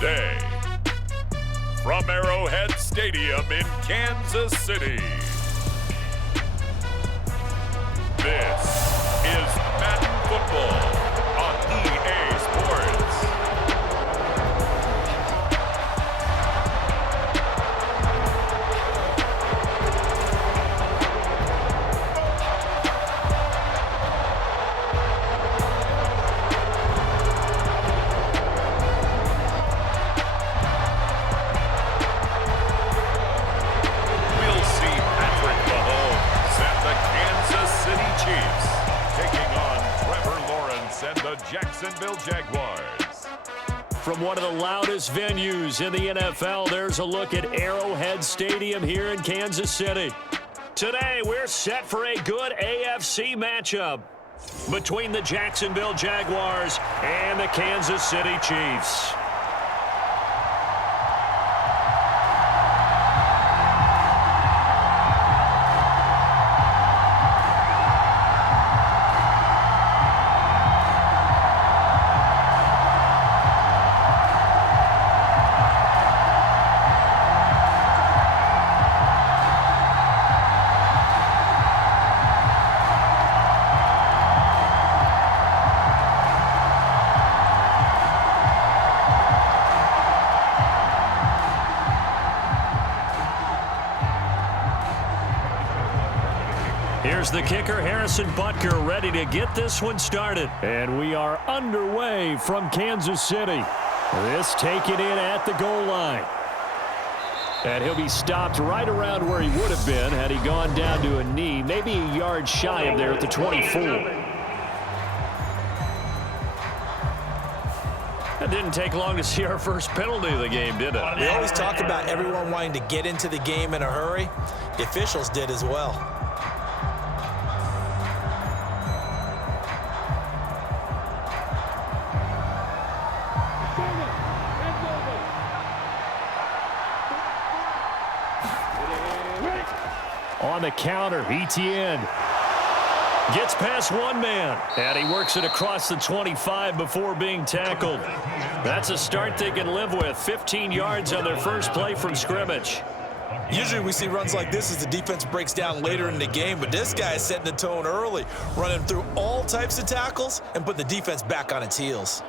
today, from Arrowhead Stadium in Kansas City, this is Madden Football on EA Sports. Jacksonville Jaguars. From one of the loudest venues in the NFL, there's a look at Arrowhead Stadium here in Kansas City. Today, we're set for a good AFC matchup between the Jacksonville Jaguars and the Kansas City Chiefs. Here's the kicker, Harrison Butker, ready to get this one started. And we are underway from Kansas City. This taken in at the goal line. And he'll be stopped right around where he would have been had he gone down to a knee, maybe a yard shy of there at the 24. That didn't take long to see our first penalty of the game, did it? We always talk about everyone wanting to get into the game in a hurry. The officials did as well. On the counter, ETN gets past one man, and he works it across the 25 before being tackled. That's a start they can live with. 15 yards on their first play from scrimmage. Usually we see runs like this as the defense breaks down later in the game, but this guy is setting the tone early, running through all types of tackles and put the defense back on its heels.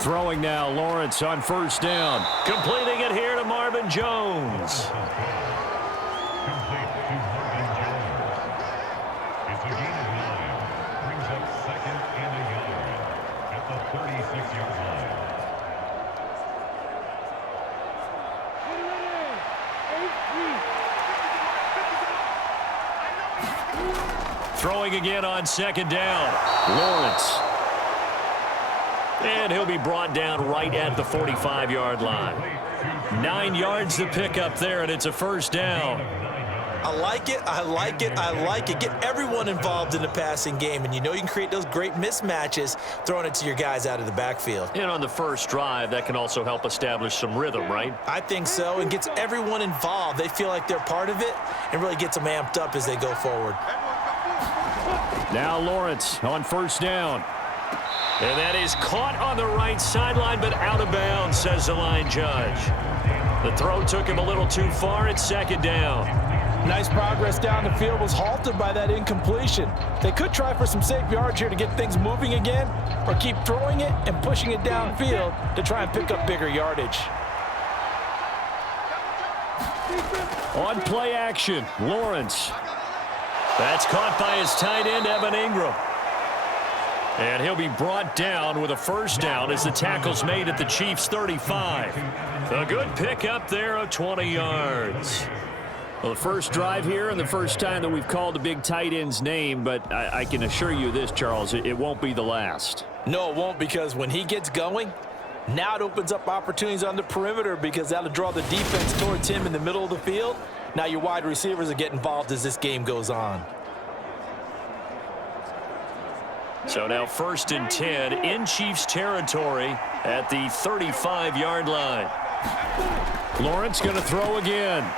Throwing now, Lawrence on first down. Completing it here to Marvin Jones. It's a gain of 9. Brings up second and a yard at the 36-yard line. Throwing again on second down. Lawrence. And he'll be brought down right at the 45-yard line. 9 yards to pick up there, and it's a first down. I like it, I like it, I like it. Get everyone involved in the passing game, and you know you can create those great mismatches throwing it to your guys out of the backfield. And on the first drive, that can also help establish some rhythm, right? I think so, and gets everyone involved. They feel like they're part of it and really gets them amped up as they go forward. Now Lawrence on first down. And that is caught on the right sideline, but out of bounds, says the line judge. The throw took him a little too far. It's second down. Nice progress down the field, was halted by that incompletion. They could try for some safe yards here to get things moving again, or keep throwing it and pushing it downfield to try and pick up bigger yardage. On play action, Lawrence. That's caught by his tight end, Evan Ingram. And he'll be brought down with a first down as the tackle's made at the Chiefs' 35. A good pickup there of 20 yards. Well, the first drive here and the first time that we've called a big tight end's name, but I can assure you this, Charles, it won't be the last. No, it won't, because when he gets going, now it opens up opportunities on the perimeter because that'll draw the defense towards him in the middle of the field. Now your wide receivers will get involved as this game goes on. So now 1st and 10 in Chiefs territory at the 35-yard line. Lawrence going to throw again.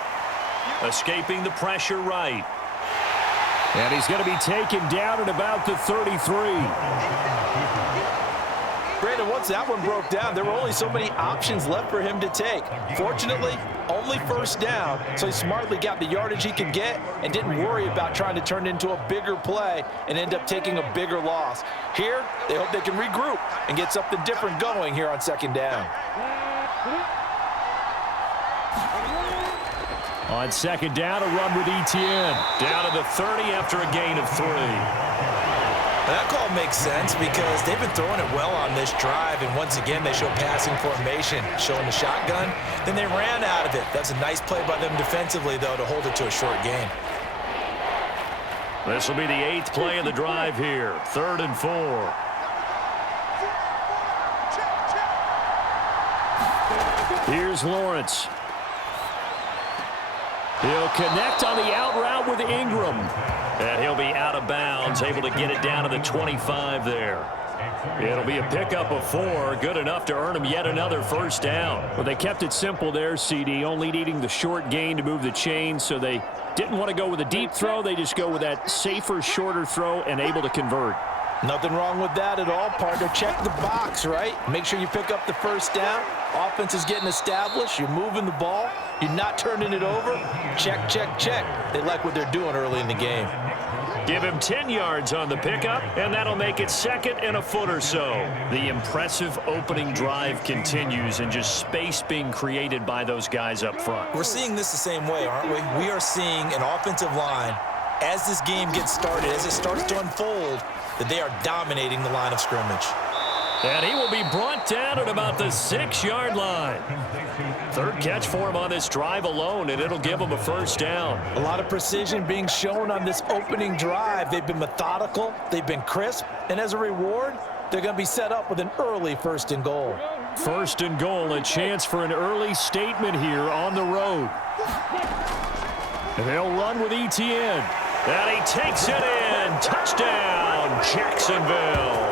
Escaping the pressure right. And he's going to be taken down at about the 33. Brandon, once that one broke down, there were only so many options left for him to take. Fortunately, only 1st down, so he smartly got the yardage he could get and didn't worry about trying to turn it into a bigger play and end up taking a bigger loss. Here, they hope they can regroup and get something different going here on 2nd down. On 2nd down, a run with ETN. Down to the 30 after a gain of 3. That call makes sense because they've been throwing it well on this drive, and once again they show passing formation, showing the shotgun. Then they ran out of it. That's a nice play by them defensively, though, to hold it to a short gain. This will be the 8th play of the drive here. 3rd and 4. Here's Lawrence. He'll connect on the out route with Ingram. And he'll be out of bounds, able to get it down to the 25 there. It'll be a pickup of 4, good enough to earn him yet another 1st down. Well, they kept it simple there, CD, only needing the short gain to move the chains, so they didn't want to go with a deep throw. They just go with that safer, shorter throw and able to convert. Nothing wrong with that at all, partner. Check the box, right? Make sure you pick up the 1st down. Offense is getting established. You're moving the ball. You're not turning it over. Check, check, check. They like what they're doing early in the game. Give him 10 yards on the pickup, and that'll make it 2nd and a foot or so. The impressive opening drive continues, and just space being created by those guys up front. We're seeing this the same way, aren't we? We are seeing an offensive line, as this game gets started, as it starts to unfold, that they are dominating the line of scrimmage. And he will be brought down at about the 6-yard line. 3rd catch for him on this drive alone, and it'll give him a 1st down. A lot of precision being shown on this opening drive. They've been methodical. They've been crisp. And as a reward, they're going to be set up with an early 1st and goal. 1st and goal, a chance for an early statement here on the road. And they'll run with ETN. And he takes it in. Touchdown, Jacksonville.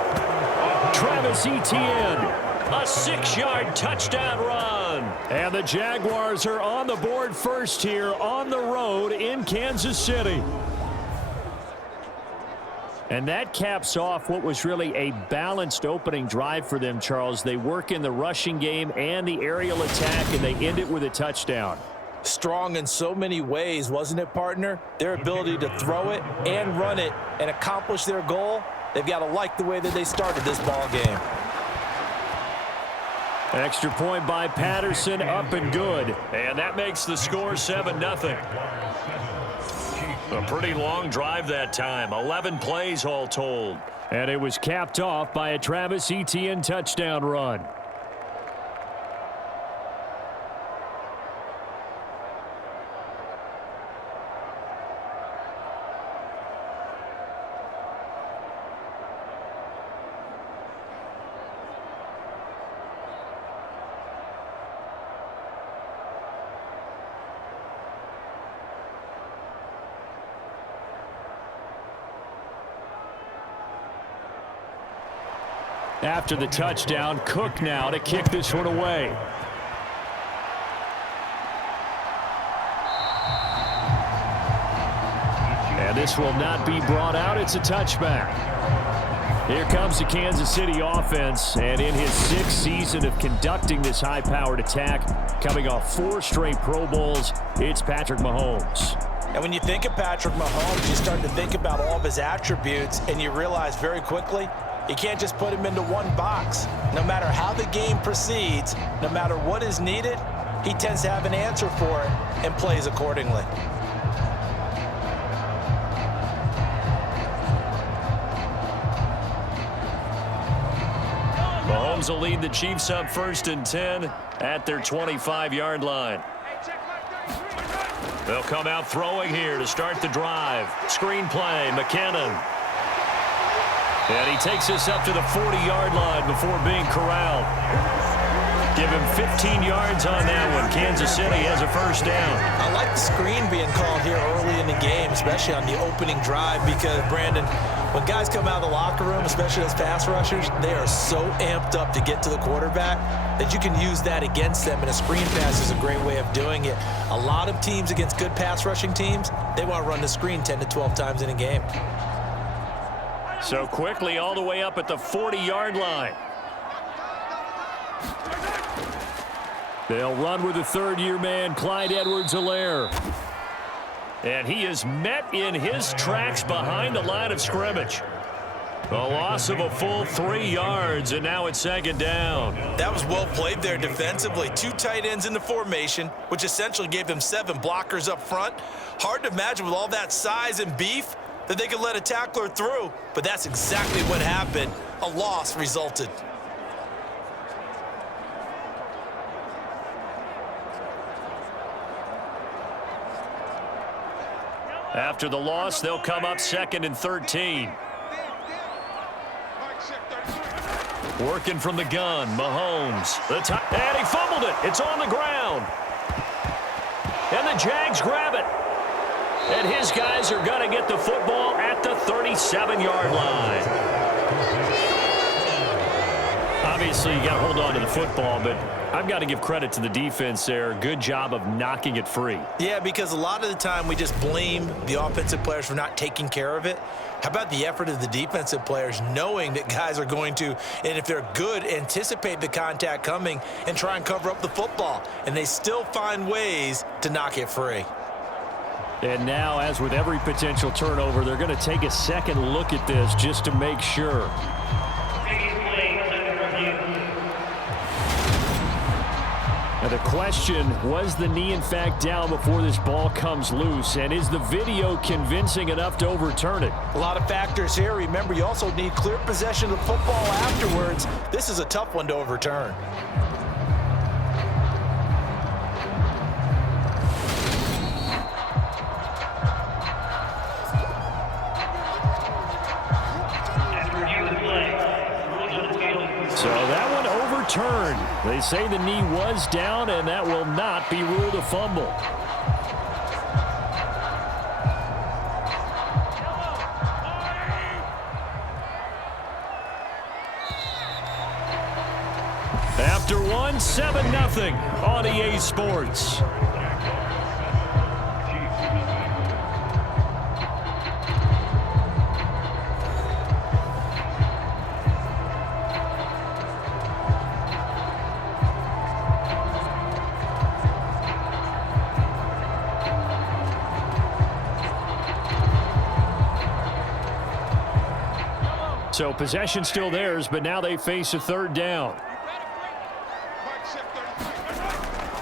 Travis Etienne, a 6-yard touchdown run. And the Jaguars are on the board first here on the road in Kansas City. And that caps off what was really a balanced opening drive for them, Charles. They work in the rushing game and the aerial attack, and they end it with a touchdown. Strong in so many ways, wasn't it, partner? Their ability to throw it and run it and accomplish their goal. They've got to like the way that they started this ball game. Extra point by Patterson, up and good. And that makes the score 7-0. A pretty long drive that time. 11 plays all told. And it was capped off by a Travis Etienne touchdown run. After the touchdown, Cook now to kick this one away. And this will not be brought out. It's a touchback. Here comes the Kansas City offense, and in his 6th season of conducting this high-powered attack, coming off 4 straight Pro Bowls, it's Patrick Mahomes. And when you think of Patrick Mahomes, you start to think about all of his attributes, and you realize very quickly, you can't just put him into one box. No matter how the game proceeds, no matter what is needed, he tends to have an answer for it and plays accordingly. Mahomes will lead the Chiefs up 1st and 10 at their 25-yard line. They'll come out throwing here to start the drive. Screen play, McKinnon. And he takes us up to the 40-yard line before being corralled. Give him 15 yards on that one. Kansas City has a first down. I like the screen being called here early in the game, especially on the opening drive, because, Brandon, when guys come out of the locker room, especially as pass rushers, they are so amped up to get to the quarterback that you can use that against them, and a screen pass is a great way of doing it. A lot of teams against good pass rushing teams, they want to run the screen 10 to 12 times in a game. So quickly all the way up at the 40-yard line. They'll run with the third-year man, Clyde Edwards-Helaire. And he is met in his tracks behind the line of scrimmage. A loss of a full 3 yards, and now it's second down. That was well played there defensively. 2 tight ends in the formation, which essentially gave them 7 blockers up front. Hard to imagine with all that size and beef that they could let a tackler through, but that's exactly what happened. A loss resulted. After the loss, they'll come up 2nd and 13. Working from the gun, Mahomes. And he fumbled it. It's on the ground. And the Jags grab it. And his guys are going to get the football at the 37-yard line. Obviously, you got to hold on to the football, but I've got to give credit to the defense there. Good job of knocking it free. Yeah, because a lot of the time we just blame the offensive players for not taking care of it. How about the effort of the defensive players knowing that guys are going to, and if they're good, anticipate the contact coming and try and cover up the football. And they still find ways to knock it free. And now, as with every potential turnover, they're going to take a second look at this just to make sure. Now the question, was the knee in fact down before this ball comes loose? And is the video convincing enough to overturn it? A lot of factors here. Remember, you also need clear possession of the football afterwards. This is a tough one to overturn. So that one overturned. They say the knee was down, and that will not be ruled a fumble. After one, 7-0 on EA Sports. So possession still theirs, but now they face a third down.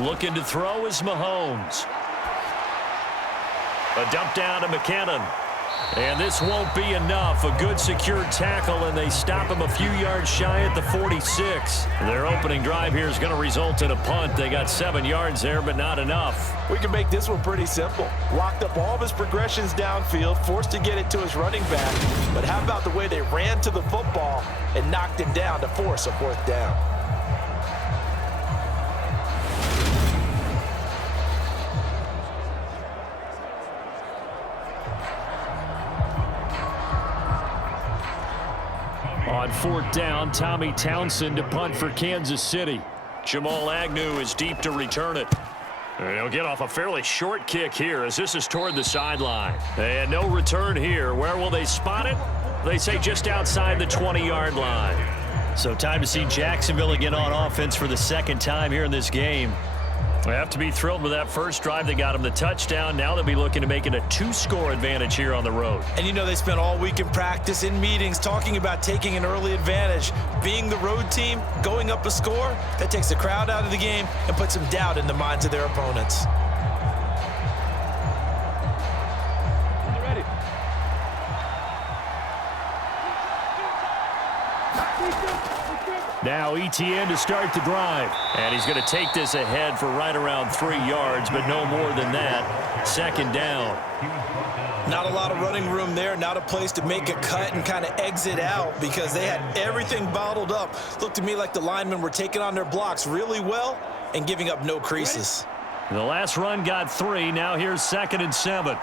Looking to throw is Mahomes. A dump down to McKinnon. And this won't be enough. A good secured tackle, and they stop him a few yards shy at the 46. Their opening drive here is going to result in a punt. They got 7 yards there, but not enough. We can make this one pretty simple. Locked up all of his progressions downfield, forced to get it to his running back. But how about the way they ran to the football and knocked him down to force a 4th down? On 4th down, Tommy Townsend to punt for Kansas City. Jamal Agnew is deep to return it. And he'll get off a fairly short kick here as this is toward the sideline. And no return here. Where will they spot it? They say just outside the 20-yard line. So time to see Jacksonville again on offense for the 2nd time here in this game. They have to be thrilled with that first drive. They got them the touchdown. Now they'll be looking to make it a 2-score advantage here on the road. And you know they spent all week in practice, in meetings, talking about taking an early advantage. Being the road team, going up a score, that takes the crowd out of the game and puts some doubt in the minds of their opponents. Now ETN to start the drive. And he's going to take this ahead for right around 3 yards, but no more than that. Second down. Not a lot of running room there, not a place to make a cut and kind of exit out because they had everything bottled up. Looked to me like the linemen were taking on their blocks really well and giving up no creases. The last run got 3. Now here's 2nd and 7.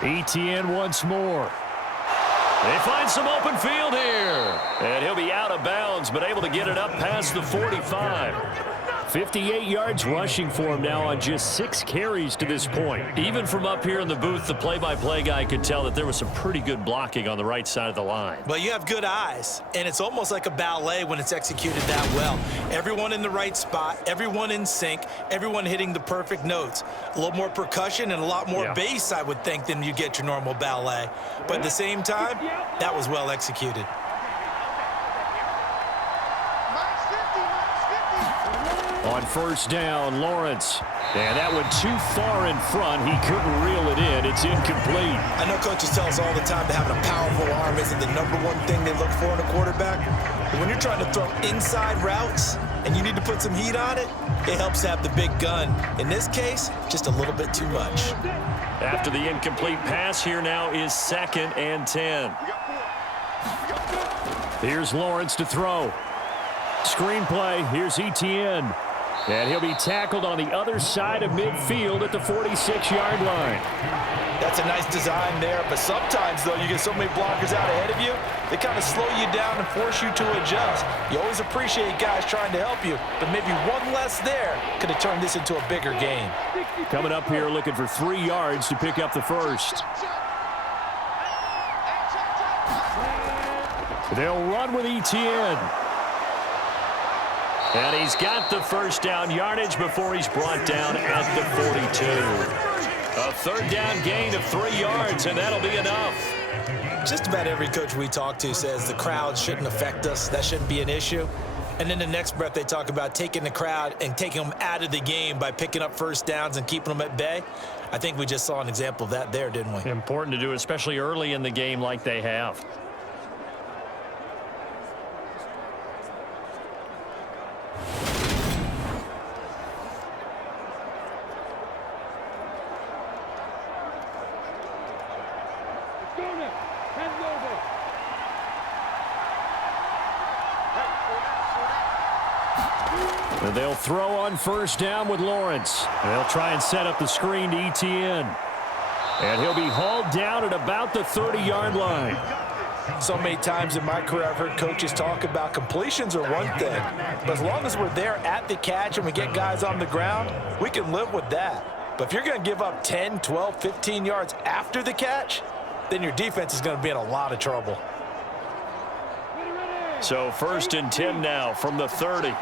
ETN once more. They find some open field here. And he'll be out of bounds, but able to get it up past the 45. 58 yards rushing for him now on just 6 carries to this point. Even from up here in the booth, the play-by-play guy could tell that there was some pretty good blocking on the right side of the line. Well, you have good eyes, and it's almost like a ballet when it's executed that well. Everyone in the right spot, everyone in sync, everyone hitting the perfect notes. A little more percussion and a lot more bass, I would think, than you get your normal ballet. But at the same time, that was well executed. On first down, Lawrence. And that went too far in front. He couldn't reel it in. It's incomplete. I know coaches tell us all the time that having a powerful arm isn't the #1 thing they look for in a quarterback. But when you're trying to throw inside routes and you need to put some heat on it, it helps to have the big gun. In this case, just a little bit too much. After the incomplete pass, here now is 2nd and 10. Here's Lawrence to throw. Screenplay. Here's ETN. And he'll be tackled on the other side of midfield at the 46-yard line. That's a nice design there, but sometimes, though, you get so many blockers out ahead of you, they kind of slow you down and force you to adjust. You always appreciate guys trying to help you, but maybe one less there could have turned this into a bigger game. Coming up here looking for 3 yards to pick up the first. They'll run with ETN. And he's got the first down yardage before he's brought down at the 42. A 3rd down gain of 3 yards, and that'll be enough. Just about every coach we talk to says the crowd shouldn't affect us. That shouldn't be an issue. And in the next breath, they talk about taking the crowd and taking them out of the game by picking up first downs and keeping them at bay. I think we just saw an example of that there, didn't we? Important to do, especially early in the game like they have. And they'll throw on first down with Lawrence. They'll try and set up the screen to ETN. And he'll be hauled down at about the 30-yard line. So many times in my career, I've heard coaches talk about completions are one thing, but as long as we're there at the catch and we get guys on the ground, we can live with that. But if you're going to give up 10, 12, 15 yards after the catch, then your defense is going to be in a lot of trouble. So 1st and 10 now from the 30.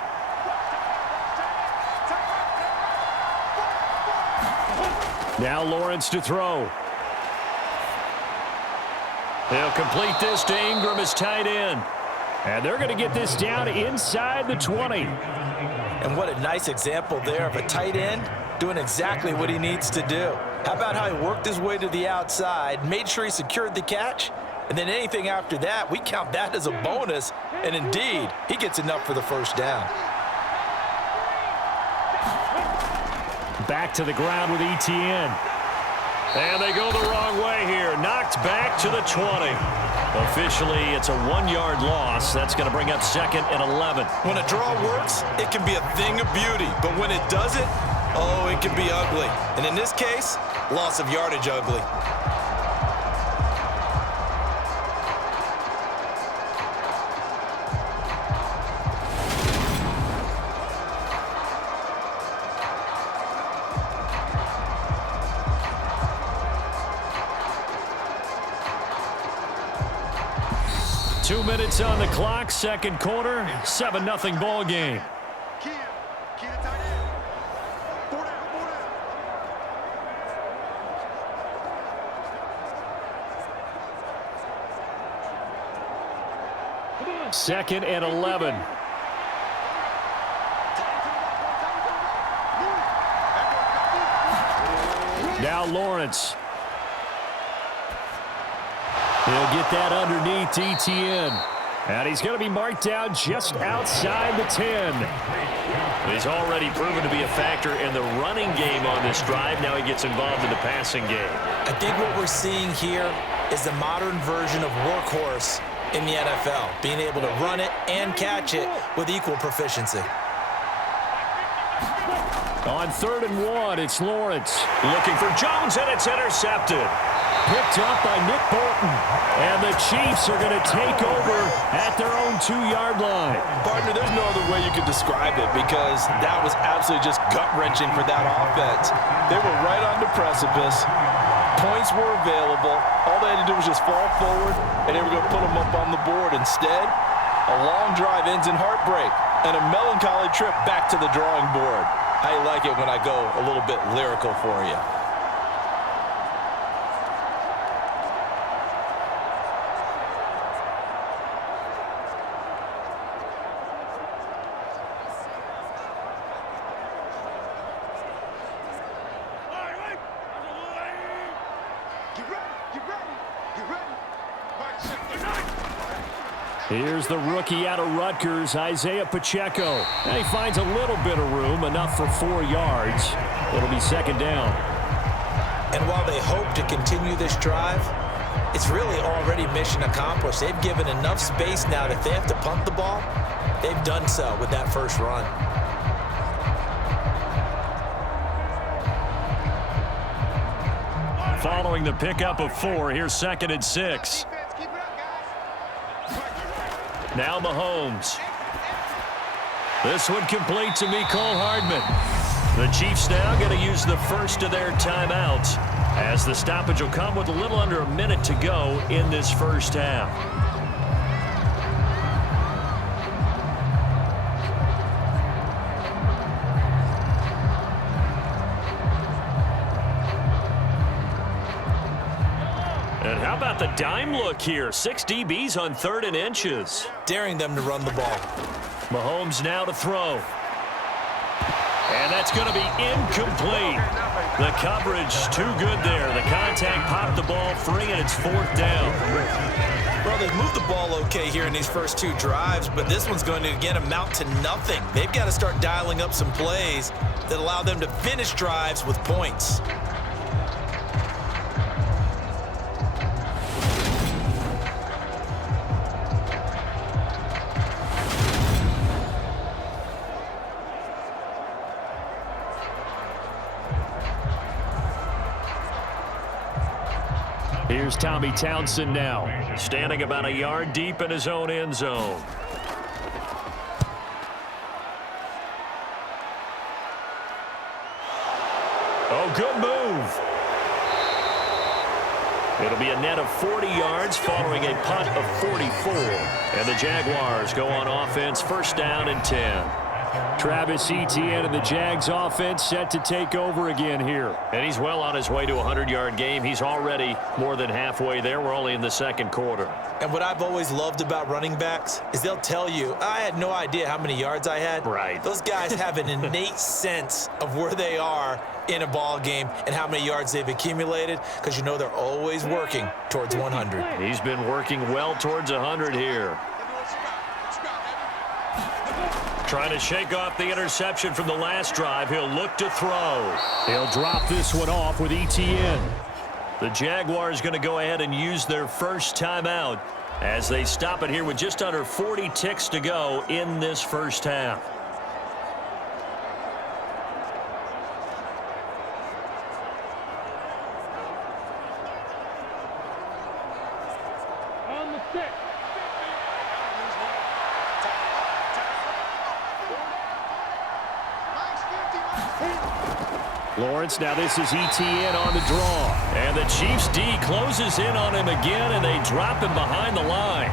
Now Lawrence to throw. They'll complete this to Ingram as tight end. And they're going to get this down inside the 20. And what a nice example there of a tight end doing exactly what he needs to do. How about how he worked his way to the outside, made sure he secured the catch, and then anything after that, we count that as a bonus. And indeed, he gets enough for the first down. Back to the ground with ETN. And they go the wrong way here. Knocked back to the 20. Officially, it's a 1-yard loss. That's going to bring up 2nd and 11. When a draw works, it can be a thing of beauty. But when it doesn't, oh, it can be ugly. And in this case, loss of yardage ugly. Two minutes on the clock, second quarter, 7-0 ball game. Second and 11. Now Lawrence. He'll get that underneath ETN. And he's going to be marked down just outside the 10. He's already proven to be a factor in the running game on this drive. Now he gets involved in the passing game. I think what we're seeing here is the modern version of workhorse in the NFL, being able to run it and catch it with equal proficiency. On 3rd and 1, it's Lawrence. Looking for Jones, and it's intercepted. Picked up by Nick Bolton. And the Chiefs are going to take over at their own 2-yard line. Partner, there's no other way you could describe it because that was absolutely just gut-wrenching for that offense. They were right on the precipice. Points were available. All they had to do was just fall forward, and they were going to put them up on the board. Instead, a long drive ends in heartbreak and a melancholy trip back to the drawing board. I like it when I go a little bit lyrical for you. Here's the rookie out of Rutgers, Isaiah Pacheco. And he finds a little bit of room, enough for 4 yards. It'll be 2nd down. And while they hope to continue this drive, it's really already mission accomplished. They've given enough space now that if they have to punt the ball, they've done so with that first run. Following the pickup of 4, here's 2nd and 6. Now Mahomes. This one complete to Mecole Hardman. The Chiefs now going to use the first of their timeouts as the stoppage will come with a little under a minute to go in this first half. And how about the dime look here? 6 DBs on 3rd and inches. Daring them to run the ball. Mahomes now to throw. And that's going to be incomplete. The coverage too good there. The contact popped the ball free, and it's 4th down. Well, they've moved the ball okay here in these first 2 drives, but this one's going to, again, amount to nothing. They've got to start dialing up some plays that allow them to finish drives with points. Here's Tommy Townsend now. Standing about a yard deep in his own end zone. Oh, good move. It'll be a net of 40 yards following a punt of 44. And the Jaguars go on offense, 1st down and 10. Travis Etienne and the Jags offense set to take over again here. And he's well on his way to a 100-yard game. He's already more than halfway there. We're only in the 2nd quarter. And what I've always loved about running backs is they'll tell you, I had no idea how many yards I had. Right. Those guys have an innate sense of where they are in a ball game and how many yards they've accumulated because you know they're always working towards 100. He's been working well towards 100 here. Trying to shake off the interception from the last drive. He'll look to throw. He'll drop this one off with ETN. The Jaguars going to go ahead and use their first timeout as they stop it here with just under 40 ticks to go in this first half. Lawrence, now this is ETN on the draw. And the Chiefs D closes in on him again, and they drop him behind the line.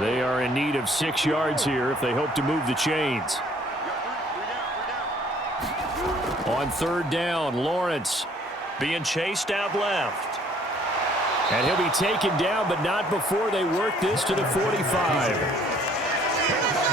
They are in need of 6 yards here if they hope to move the chains. On 3rd down, Lawrence being chased out left. And he'll be taken down, but not before they work this to the 45.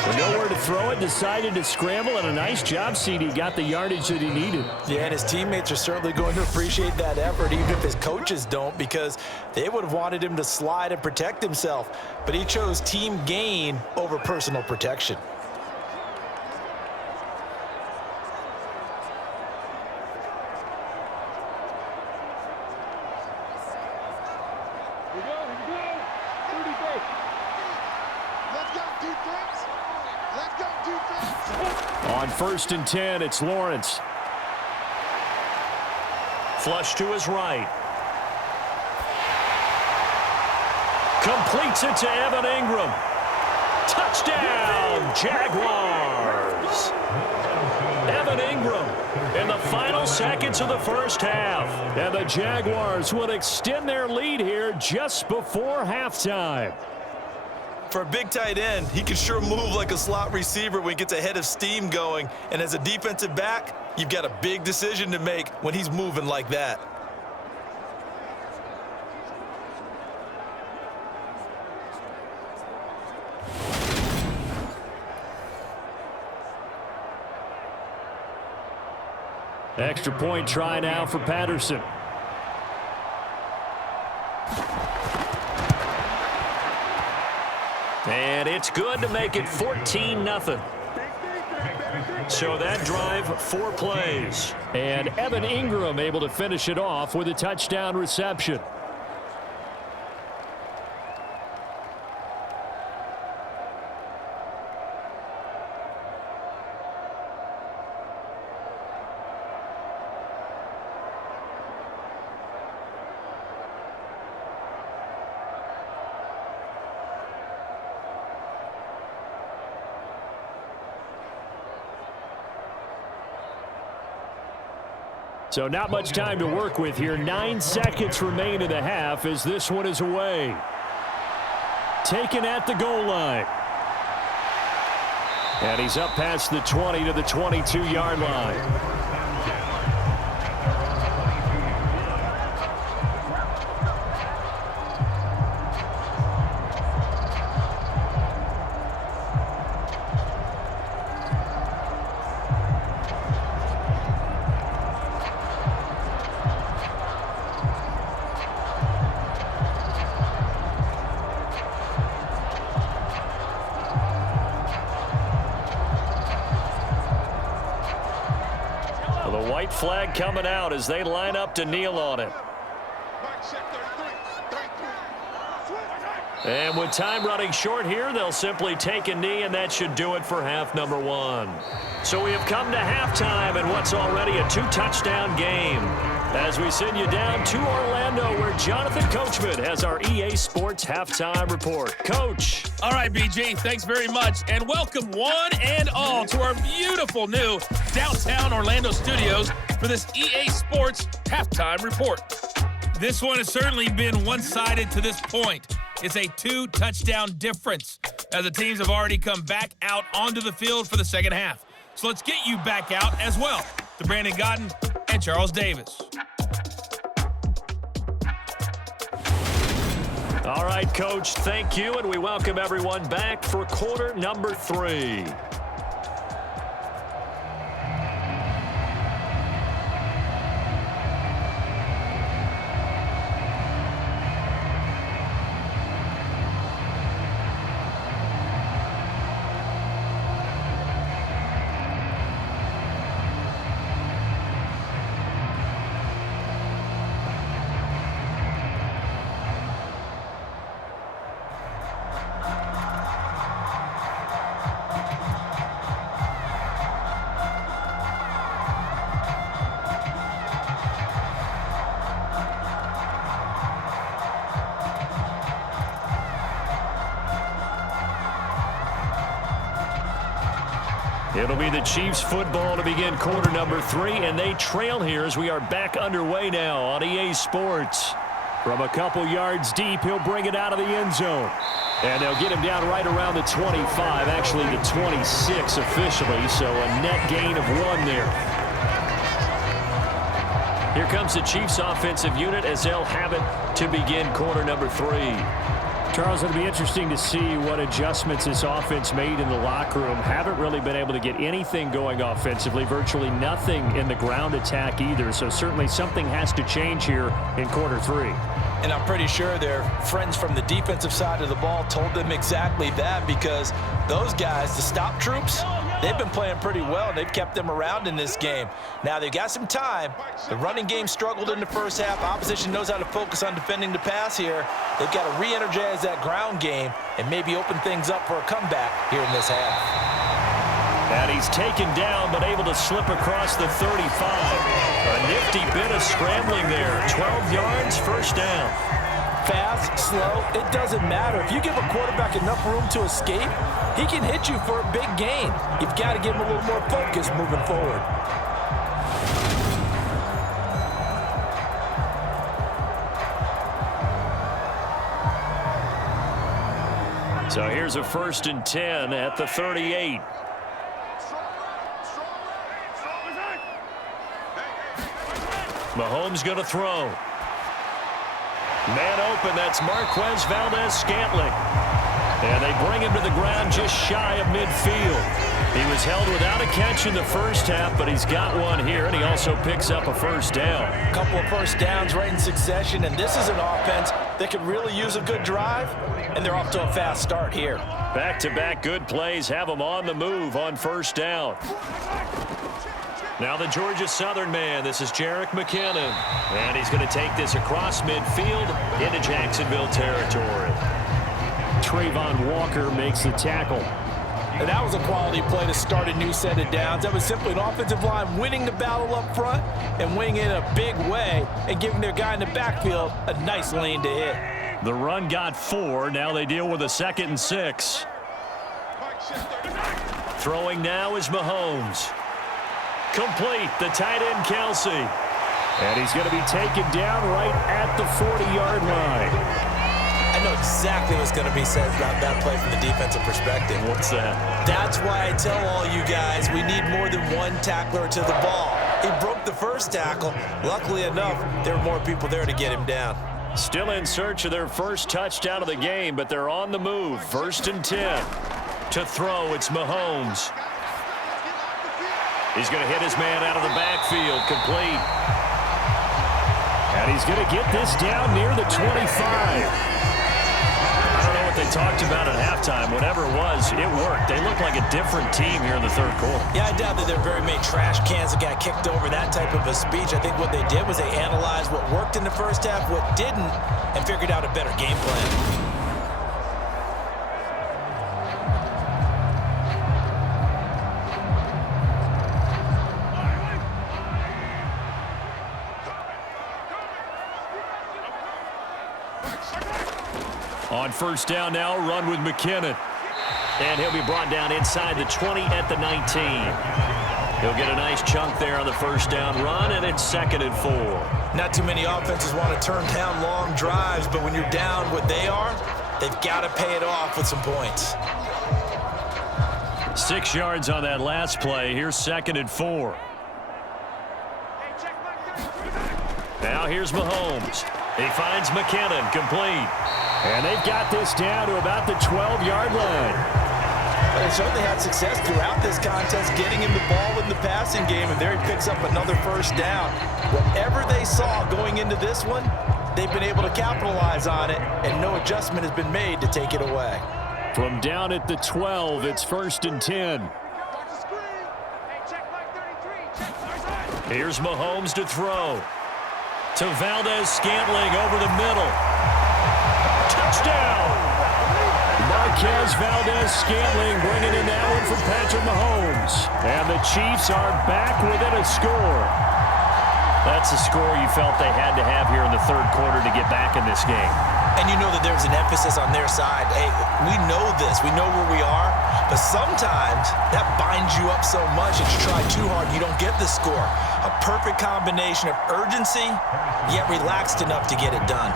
With nowhere to throw it, decided to scramble, and a nice job, CD. Got the yardage that he needed. Yeah, and his teammates are certainly going to appreciate that effort, even if his coaches don't, because they would have wanted him to slide and protect himself. But he chose team gain over personal protection. On 1st and 10, it's Lawrence. Flush to his right. Completes it to Evan Ingram. Touchdown, Jaguars. Evan Ingram in the final seconds of the first half. And the Jaguars will extend their lead here just before halftime. For a big tight end, he can sure move like a slot receiver when he gets a head of steam going. And as a defensive back, you've got a big decision to make when he's moving like that. Extra point try now for Patterson. And it's good to make it 14-0. So that drive, 4 plays. And Evan Ingram able to finish it off with a touchdown reception. So not much time to work with here. 9 seconds remain in the half as this one is away. Taken at the goal line. And he's up past the 20 to the 22-yard line. White flag coming out as they line up to kneel on it. And with time running short here, they'll simply take a knee, and that should do it for half number 1. So we have come to halftime in what's already a 2-touchdown game. As we send you down to Orlando, where Jonathan Coachman has our EA Sports Halftime Report. Coach. All right, BG, thanks very much. And welcome one and all to our beautiful new downtown Orlando studios for this EA Sports Halftime Report. This one has certainly been one-sided to this point. It's a 2-touchdown difference as the teams have already come back out onto the field for the second half. So let's get you back out as well to Brandon Godden and Charles Davis. All right, Coach, thank you, and we welcome everyone back for quarter number 3. It'll be the Chiefs football to begin quarter number 3, and they trail here as we are back underway now on EA Sports. From a couple yards deep, he'll bring it out of the end zone. And they'll get him down right around the 25, actually the 26 officially, so a net gain of 1 there. Here comes the Chiefs offensive unit as they'll have it to begin quarter number 3. Charles, it'll be interesting to see what adjustments this offense made in the locker room. Haven't really been able to get anything going offensively, virtually nothing in the ground attack either. So certainly something has to change here in quarter 3. And I'm pretty sure their friends from the defensive side of the ball told them exactly that, because those guys, the stop troops, they've been playing pretty well. They've kept them around in this game. Now they've got some time. The running game struggled in the first half. Opposition knows how to focus on defending the pass here. They've got to re-energize that ground game and maybe open things up for a comeback here in this half. And he's taken down, but able to slip across the 35. A nifty bit of scrambling there. 12 yards, first down. Fast, slow, it doesn't matter. If you give a quarterback enough room to escape, he can hit you for a big gain. You've got to give him a little more focus moving forward. So here's a 1st and 10 at the 38. Mahomes going to throw. Man open, that's Marquez Valdez-Scantling. And they bring him to the ground just shy of midfield. He was held without a catch in the first half, but he's got one here, and he also picks up a first down. A couple of first downs right in succession, and this is an offense that could really use a good drive, and they're off to a fast start here. Back-to-back good plays have them on the move on first down. Now the Georgia Southern man, this is Jerick McKinnon. And he's going to take this across midfield into Jacksonville territory. Travon Walker makes the tackle. And that was a quality play to start a new set of downs. That was simply an offensive line winning the battle up front and winning in a big way and giving their guy in the backfield a nice lane to hit. The run got 4. Now they deal with a 2nd and 6. Throwing now is Mahomes. Complete, the tight end Kelsey. And he's going to be taken down right at the 40-yard line. I know exactly what's going to be said about that play from the defensive perspective. What's that? That's why I tell all you guys we need more than one tackler to the ball. He broke the first tackle. Luckily enough, there were more people there to get him down. Still in search of their first touchdown of the game, but they're on the move. 1st and 10. To throw, it's Mahomes. He's going to hit his man out of the backfield, complete. And he's going to get this down near the 25. I don't know what they talked about at halftime. Whatever it was, it worked. They look like a different team here in the 3rd quarter. Yeah, I doubt that there are very many trash cans that got kicked over, that type of a speech. I think what they did was they analyzed what worked in the first half, what didn't, and figured out a better game plan. On first down now, run with McKinnon. And he'll be brought down inside the 20 at the 19. He'll get a nice chunk there on the first down run, and it's 2nd and 4. Not too many offenses want to turn down long drives, but when you're down what they are, they've got to pay it off with some points. 6 yards on that last play. Here's 2nd and 4. Now here's Mahomes. He finds McKinnon, complete. And they've got this down to about the 12-yard line. But they certainly had success throughout this contest, getting him the ball in the passing game, and there he picks up another first down. Whatever they saw going into this one, they've been able to capitalize on it, and no adjustment has been made to take it away. From down at the 12, it's 1st and 10. Here's Mahomes to throw. To Valdez-Scantling over the middle. Touchdown! Marquez Valdez-Scantling bringing in that one from Patrick Mahomes. And the Chiefs are back within a score. That's the score you felt they had to have here in the 3rd quarter to get back in this game. And you know that there's an emphasis on their side. Hey, we know this. We know where we are. But sometimes that binds you up so much that you try too hard, you don't get the score. A perfect combination of urgency, yet relaxed enough to get it done.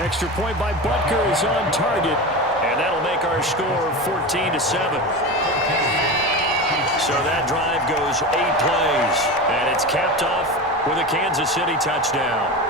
Extra point by Butker is on target, and that'll make our score 14-7. So that drive goes 8 plays, and it's capped off with a Kansas City touchdown.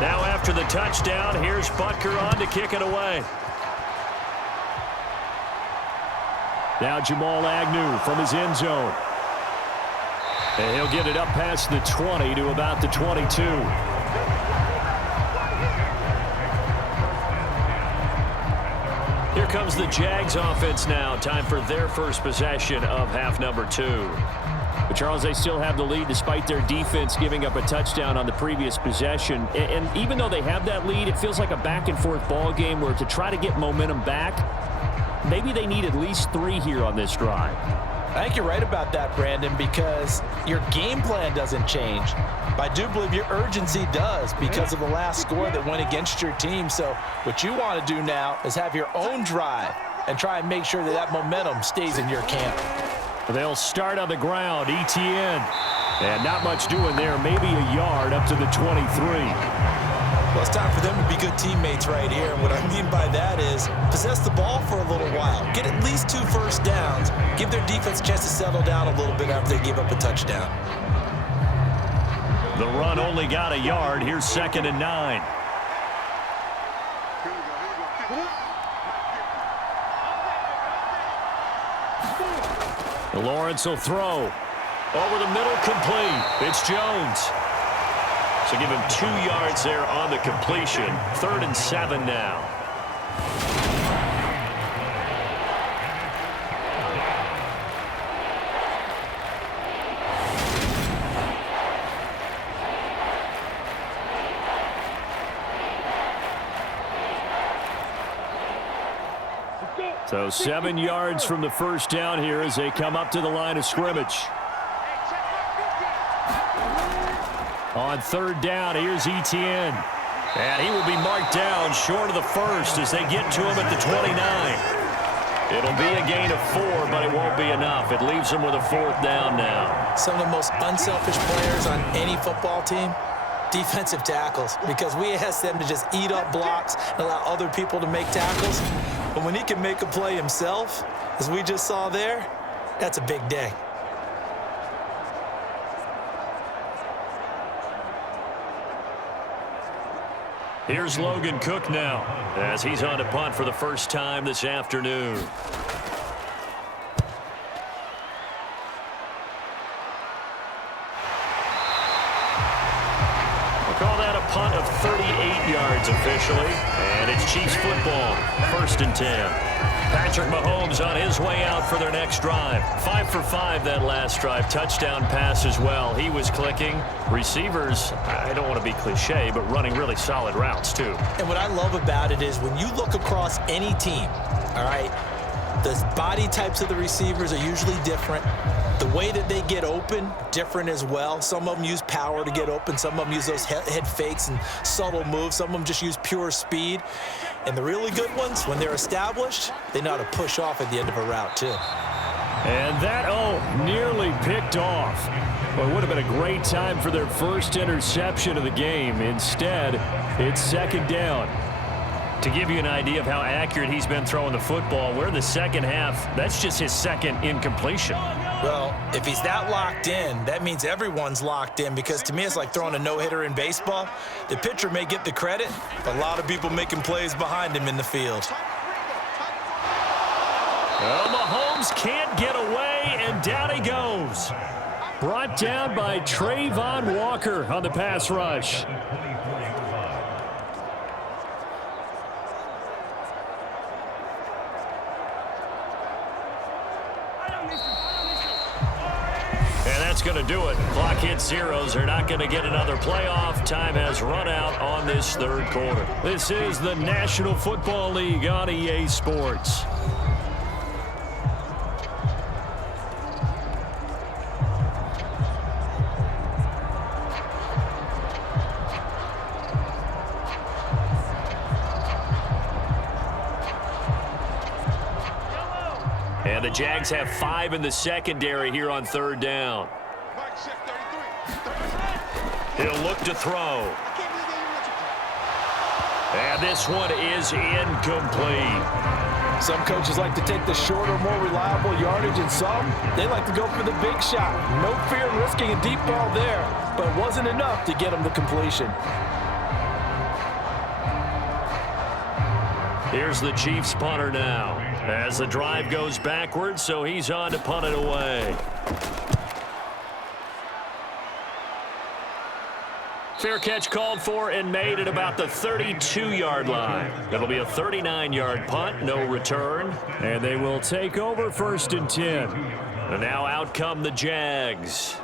Now after the touchdown, here's Butker on to kick it away. Now Jamal Agnew from his end zone. And he'll get it up past the 20 to about the 22. Here comes the Jags offense now. Time for their first possession of half number 2. But Charles, they still have the lead despite their defense giving up a touchdown on the previous possession. And even though they have that lead, it feels like a back-and-forth ball game where to try to get momentum back, maybe they need at least 3 here on this drive. I think you're right about that, Brandon, because your game plan doesn't change. But I do believe your urgency does because of the last score that went against your team. So what you want to do now is have your own drive and try and make sure that that momentum stays in your camp. They'll start on the ground, ETN. And not much doing there, maybe a yard up to the 23. Well, it's time for them to be good teammates right here. And what I mean by that is possess the ball for a little while. Get at least 2 first downs. Give their defense a chance to settle down a little bit after they give up a touchdown. The run only got a yard. Here's 2nd and 9. Lawrence will throw. Over the middle, complete. It's Jones. So give him 2 yards there on the completion. 3rd and 7 now. So 7 yards from the first down here as they come up to the line of scrimmage. On 3rd down, here's ETN. And he will be marked down short of the first as they get to him at the 29. It'll be a gain of 4, but it won't be enough. It leaves them with a 4th down now. Some of the most unselfish players on any football team, defensive tackles, because we ask them to just eat up blocks and allow other people to make tackles. But when he can make a play himself, as we just saw there, that's a big day. Here's Logan Cook now as he's on to punt for the first time this afternoon. We'll call that a punt of 38 yards officially, and it's Chiefs football, 1st and 10. Patrick Mahomes on his way out for their next drive. 5 for 5 that last drive. Touchdown pass as well. He was clicking. Receivers, I don't want to be cliche, but running really solid routes too. And what I love about it is when you look across any team, all right, the body types of the receivers are usually different. The way that they get open, different as well. Some of them use power to get open. Some of them use those head fakes and subtle moves. Some of them just use pure speed. And the really good ones, when they're established, they know how to push off at the end of a route, too. And that, nearly picked off. Well, it would have been a great time for their first interception of the game. Instead, it's 2nd down. To give you an idea of how accurate he's been throwing the football, we're in the second half. That's just his 2nd incompletion. Well, if he's that locked in, that means everyone's locked in, because to me it's like throwing a no-hitter in baseball. The pitcher may get the credit, but a lot of people making plays behind him in the field. Well, Mahomes can't get away, and down he goes. Brought down by Travon Walker on the pass rush. that's going to do it. Clock hits zeros. They're not going to get another playoff. Time has run out on this third quarter. This is the National Football League on EA Sports. And the Jags have 5 in the secondary here on third down. He'll look to throw. And this one is incomplete. Some coaches like to take the shorter, more reliable yardage, and some, they like to go for the big shot. No fear in risking a deep ball there, but it wasn't enough to get him the completion. Here's the Chiefs punter now as the drive goes backwards, so he's on to punt it away. Fair catch called for and made at about the 32-yard line. It'll be a 39-yard punt, no return. And they will take over 1st and 10. And now out come the Jags.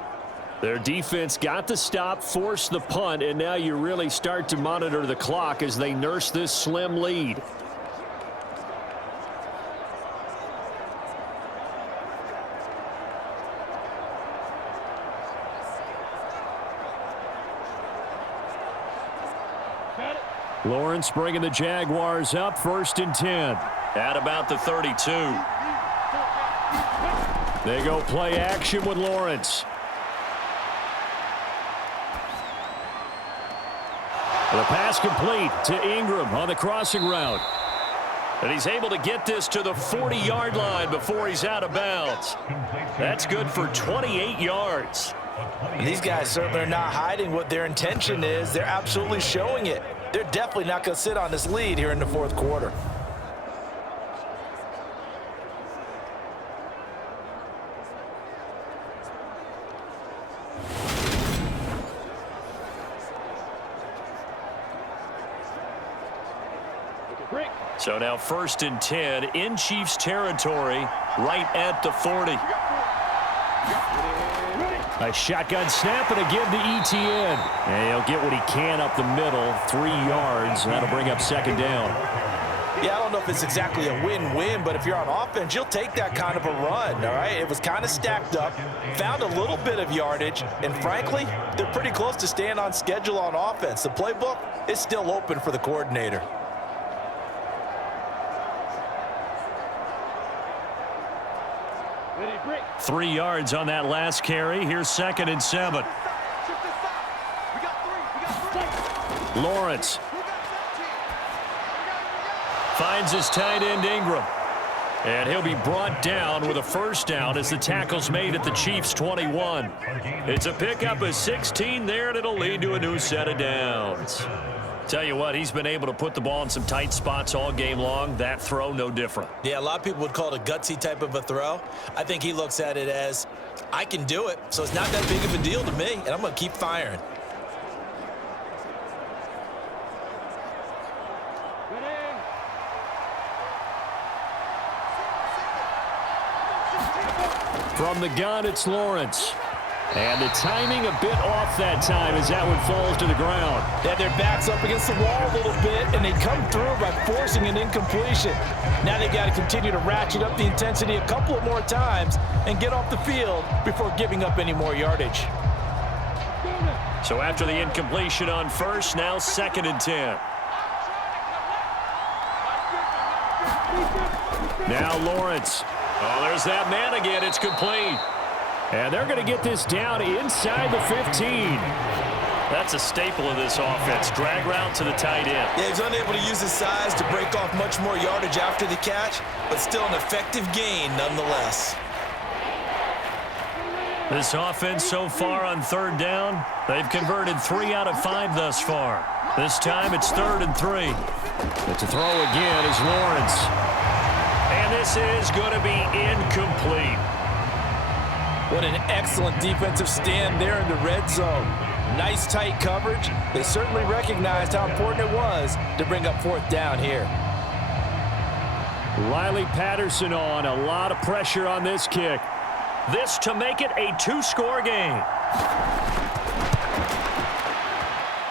Their defense got the stop, forced the punt, and now you really start to monitor the clock as they nurse this slim lead. Lawrence bringing the Jaguars up, 1st and 10. At about the 32. They go play action with Lawrence. The pass complete to Ingram on the crossing route. And he's able to get this to the 40-yard line before he's out of bounds. That's good for 28 yards. And these guys certainly are not hiding what their intention is. They're absolutely showing it. They're definitely not going to sit on this lead here in the fourth quarter. So now 1st and 10 in Chiefs territory, right at the 40. A shotgun snap and a give to ETN. And he'll get what he can up the middle, 3 yards. That'll bring up 2nd down. Yeah, I don't know if it's exactly a win-win, but if you're on offense, you'll take that kind of a run, all right? It was kind of stacked up, found a little bit of yardage, and frankly, they're pretty close to staying on schedule on offense. The playbook is still open for the coordinator. Ready, 3 yards on that last carry. Here's 2nd and 7. Lawrence finds his tight end Ingram. And he'll be brought down with a 1st down as the tackle's made at the Chiefs' 21. It's a pickup of 16 there, and it'll lead to a new set of downs. Tell you what, he's been able to put the ball in some tight spots all game long. That throw, no different. Yeah, a lot of people would call it a gutsy type of a throw. I think he looks at it as, I can do it, so it's not that big of a deal to me, and I'm going to keep firing. from the gun, it's Lawrence. And the timing a bit off that time as that one falls to the ground. They had their backs up against the wall a little bit, and they come through by forcing an incompletion. Now they got to continue to ratchet up the intensity a couple of more times and get off the field before giving up any more yardage. So after the incompletion on first, now 2nd and 10. Now Lawrence. Oh, there's that man again. It's complete. And they're going to get this down inside the 15. That's a staple of this offense. Drag route to the tight end. Yeah, he's unable to use his size to break off much more yardage after the catch, but still an effective gain nonetheless. This offense so far on 3rd down, they've converted 3 out of 5 thus far. This time it's 3rd and 3. But to throw again is Lawrence. And this is going to be incomplete. What an excellent defensive stand there in the red zone. Nice tight coverage. They certainly recognized how important it was to bring up 4th down here. Riley Patterson on. A lot of pressure on this kick. This to make it a two-score game.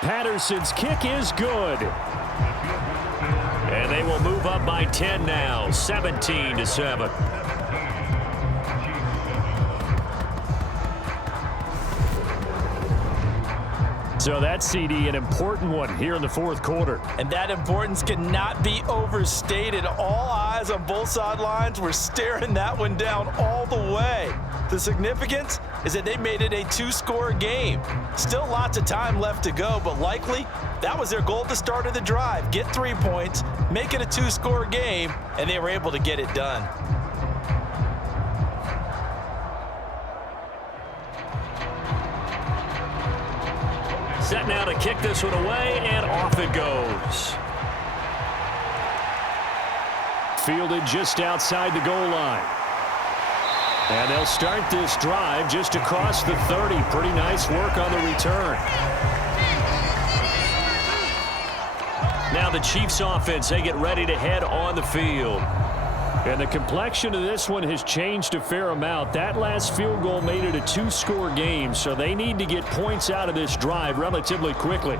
Patterson's kick is good. And they will move up by 10 now, 17-7. So that's, CD, an important one here in the fourth quarter. And that importance cannot be overstated. All eyes on both sidelines were staring that one down all the way. The significance is that they made it a two-score game. Still lots of time left to go, but likely that was their goal at the start of the drive. Get 3 points, make it a two-score game, and they were able to get it done. Set now to kick this one away, and off it goes. Fielded just outside the goal line. And they'll start this drive just across the 30. Pretty nice work on the return. Now the Chiefs offense, they get ready to head on the field. And the complexion of this one has changed a fair amount. That last field goal made it a two-score game, so they need to get points out of this drive relatively quickly.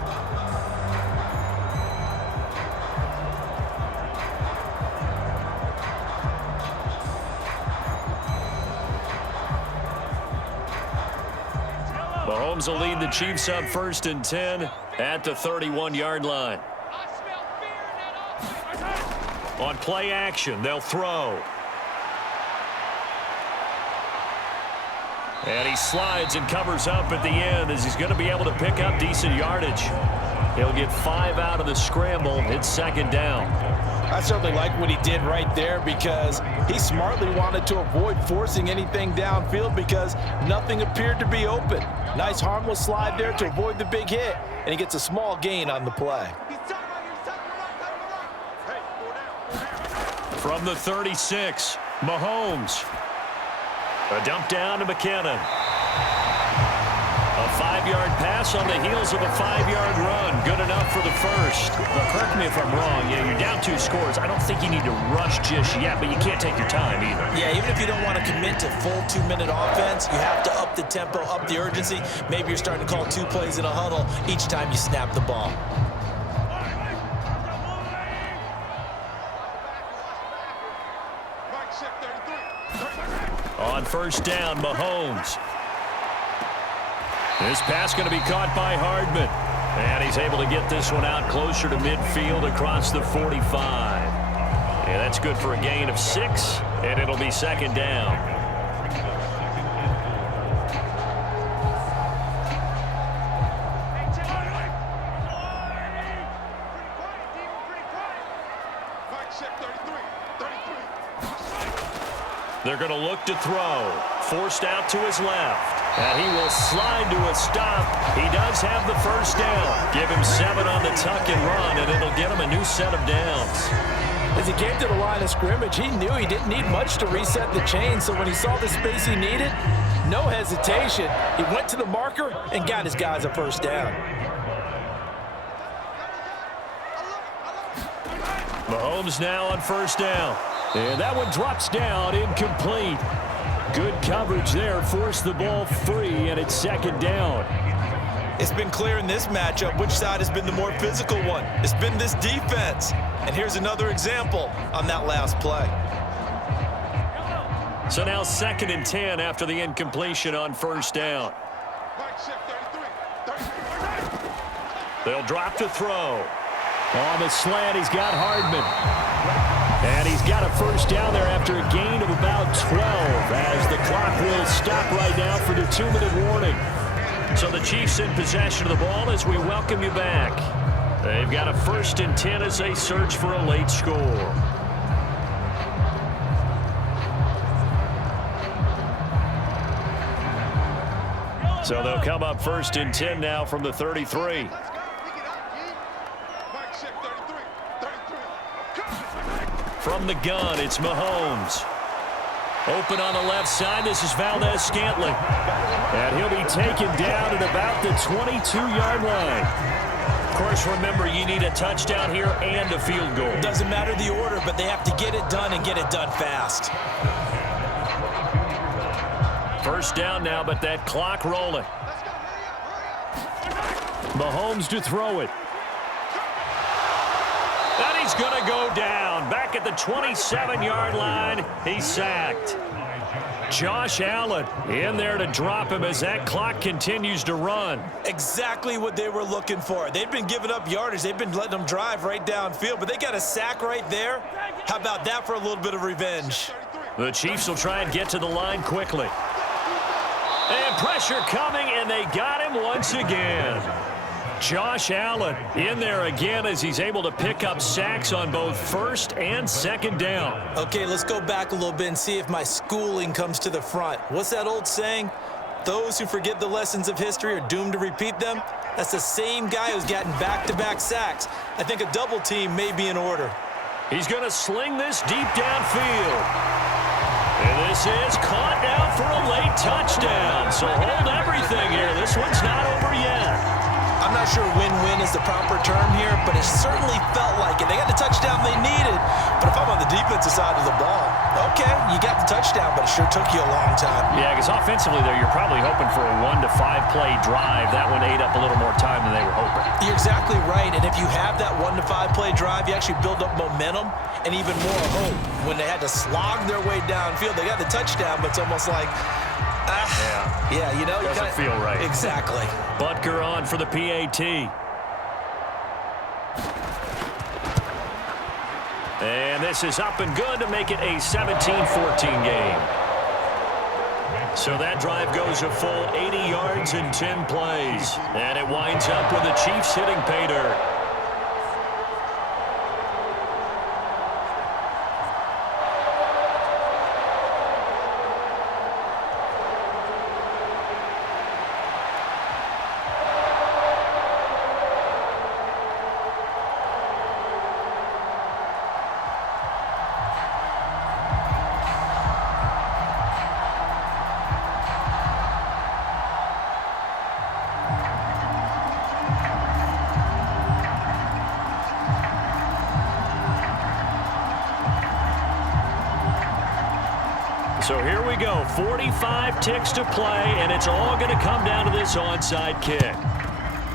Mahomes will lead the Chiefs up 1st and 10 at the 31-yard line. On play action, they'll throw. And he slides and covers up at the end as he's going to be able to pick up decent yardage. He'll get 5 out of the scramble. It's 2nd down. I certainly like what he did right there because he smartly wanted to avoid forcing anything downfield because nothing appeared to be open. Nice harmless slide there to avoid the big hit, and he gets a small gain on the play. From the 36, Mahomes. A dump down to McKinnon. A 5-yard pass on the heels of a 5-yard run. Good enough for the first. But correct me if I'm wrong. Yeah, you're down 2 scores. I don't think you need to rush just yet, but you can't take your time either. Yeah, even if you don't want to commit to full 2-minute offense, you have to up the tempo, up the urgency. Maybe you're starting to call 2 plays in a huddle each time you snap the ball. On 1st down, Mahomes. This pass going to be caught by Hardman. And he's able to get this one out closer to midfield across the 45. And that's good for a gain of 6, and it'll be 2nd down. They're going to look to throw. Forced out to his left. And he will slide to a stop. He does have the 1st down. Give him 7 on the tuck and run, and it'll get him a new set of downs. As he came to the line of scrimmage, he knew he didn't need much to reset the chain, so when he saw the space he needed, no hesitation. He went to the marker and got his guys a 1st down. Mahomes now on 1st down. And that one drops down, incomplete. Good coverage there, forced the ball free, and it's 2nd down. It's been clear in this matchup which side has been the more physical one. It's been this defense. And here's another example on that last play. So now 2nd and 10 after the incompletion on 1st down. They'll drop to throw. On the slant, he's got Hardman. And he's got a 1st down there after a gain of about 12 as the clock will stop right now for the 2-minute warning. So the Chiefs in possession of the ball as we welcome you back. They've got a 1st and 10 as they search for a late score. So they'll come up 1st and 10 now from the 33. From the gun, it's Mahomes. Open on the left side, this is Valdez-Scantling. And he'll be taken down at about the 22-yard line. Of course, remember, you need a touchdown here and a field goal. Doesn't matter the order, but they have to get it done and get it done fast. First down now, but that clock rolling. Mahomes to throw it. And he's going to go down. Back at the 27-yard line, he's sacked. Josh Allen in there to drop him as that clock continues to run. Exactly what they were looking for. They've been giving up yardage. They've been letting them drive right downfield, but they got a sack right there. How about that for a little bit of revenge? The Chiefs will try and get to the line quickly. And pressure coming, and they got him once again. Josh Allen in there again as he's able to pick up sacks on both first and second down. Okay, let's go back a little bit and see if my schooling comes to the front. What's that old saying? Those who forget the lessons of history are doomed to repeat them. That's the same guy who's gotten back-to-back sacks. I think a double team may be in order. He's going to sling this deep downfield. And this is caught now for a late touchdown. So hold everything here. This one's not over yet. I'm not sure win-win is the proper term here, but it certainly felt like it. They got the touchdown they needed, but if I'm on the defensive side of the ball, okay, you got the touchdown, but it sure took you a long time. Yeah, because offensively there, you're probably hoping for a 1 to 5 play drive. That one ate up a little more time than they were hoping. You're exactly right, and if you have that 1 to 5 play drive, you actually build up momentum and even more hope. When they had to slog their way downfield, they got the touchdown, but it's almost like, yeah, you know. Doesn't feel right. Exactly. Butker on for the PAT. And this is up and good to make it a 17-14 game. So that drive goes a full 80 yards in 10 plays. And it winds up with the Chiefs hitting pay dirt. So here we go, 45 ticks to play, and it's all going to come down to this onside kick.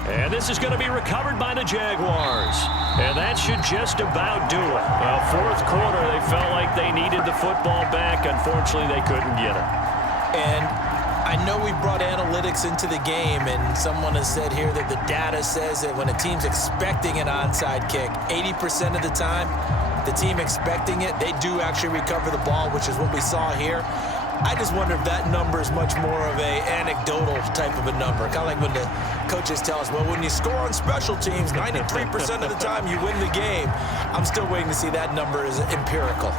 And this is going to be recovered by the Jaguars. And that should just about do it. Well, fourth quarter, they felt like they needed the football back. Unfortunately, they couldn't get it. And I know we brought analytics into the game, and someone has said here that the data says that when a team's expecting an onside kick, 80% of the time, the team expecting it, they do actually recover the ball, which is what we saw here. I just wonder if that number is much more of a anecdotal type of a number. Kind of like when the coaches tell us, well, when you score on special teams, 93% of the time you win the game. I'm still waiting to see that number is empirical.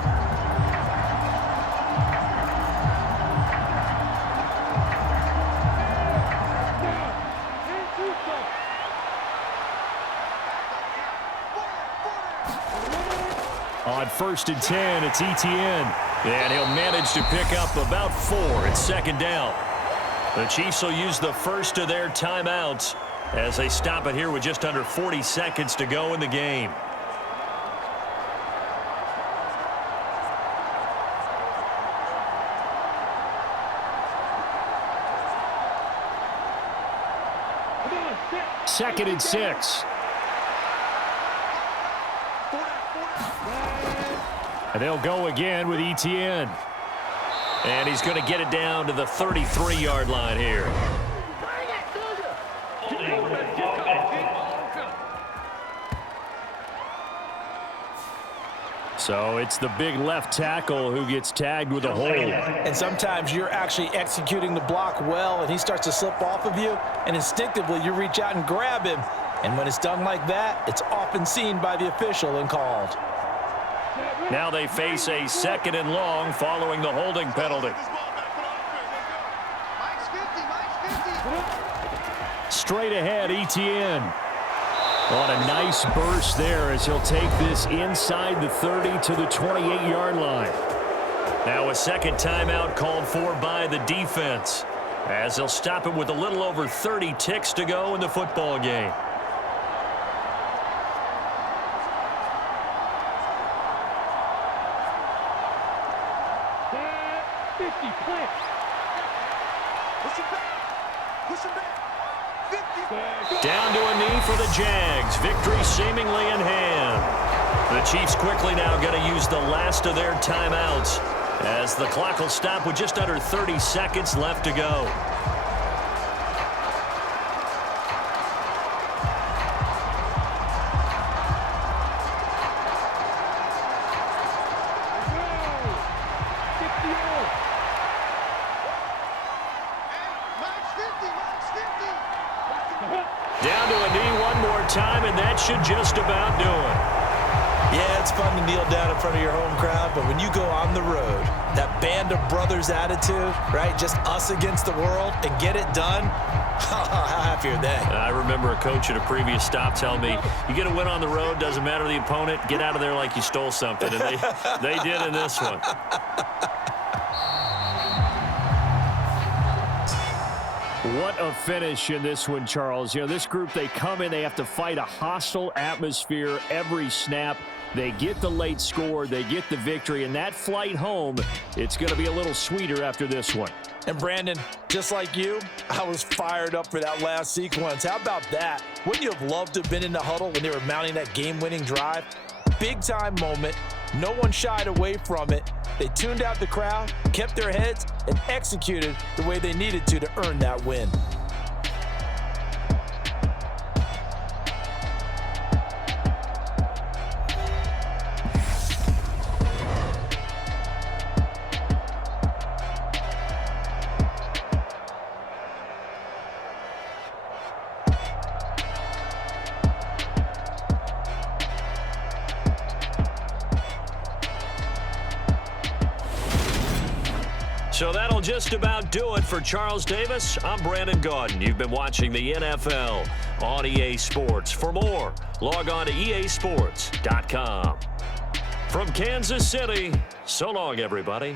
On 1st and 10, it's ETN. And he'll manage to pick up about 4 at second down. The Chiefs will use the first of their timeouts as they stop it here with just under 40 seconds to go in the game. Second and 6. And they'll go again with ETN. And he's going to get it down to the 33-yard line here. So it's the big left tackle who gets tagged with a hold. And sometimes you're actually executing the block well, and he starts to slip off of you, and instinctively you reach out and grab him. And when it's done like that, it's often seen by the official and called. Now they face a 2nd and long following the holding penalty. Straight ahead, ETN. On a nice burst there as he'll take this inside the 30 to the 28-yard line. Now a second timeout called for by the defense as they'll stop it with a little over 30 ticks to go in the football game. Down to a knee for the Jags. Victory seemingly in hand. The Chiefs quickly now going to use the last of their timeouts as the clock will stop with just under 30 seconds left to go. Down to a knee one more time, and that should just about do it. Yeah, it's fun to kneel down in front of your home crowd, but when you go on the road, that band of brothers attitude, right, just us against the world, and get it done, how happy are they? I remember a coach at a previous stop telling me, you get a win on the road, doesn't matter the opponent, get out of there like you stole something, and they did in this one. What a finish in this one, Charles. You know, this group, they come in, they have to fight a hostile atmosphere every snap. They get the late score, they get the victory, and that flight home, it's going to be a little sweeter after this one. And Brandon, just like you, I was fired up for that last sequence. How about that? Wouldn't you have loved to have been in the huddle when they were mounting that game-winning drive? Big-time moment. No one shied away from it. They tuned out the crowd, kept their heads, and executed the way they needed to earn that win. So that'll just about do it for Charles Davis. I'm Brandon Gaudin. You've been watching the NFL on EA Sports. For more, log on to easports.com. From Kansas City, so long, everybody.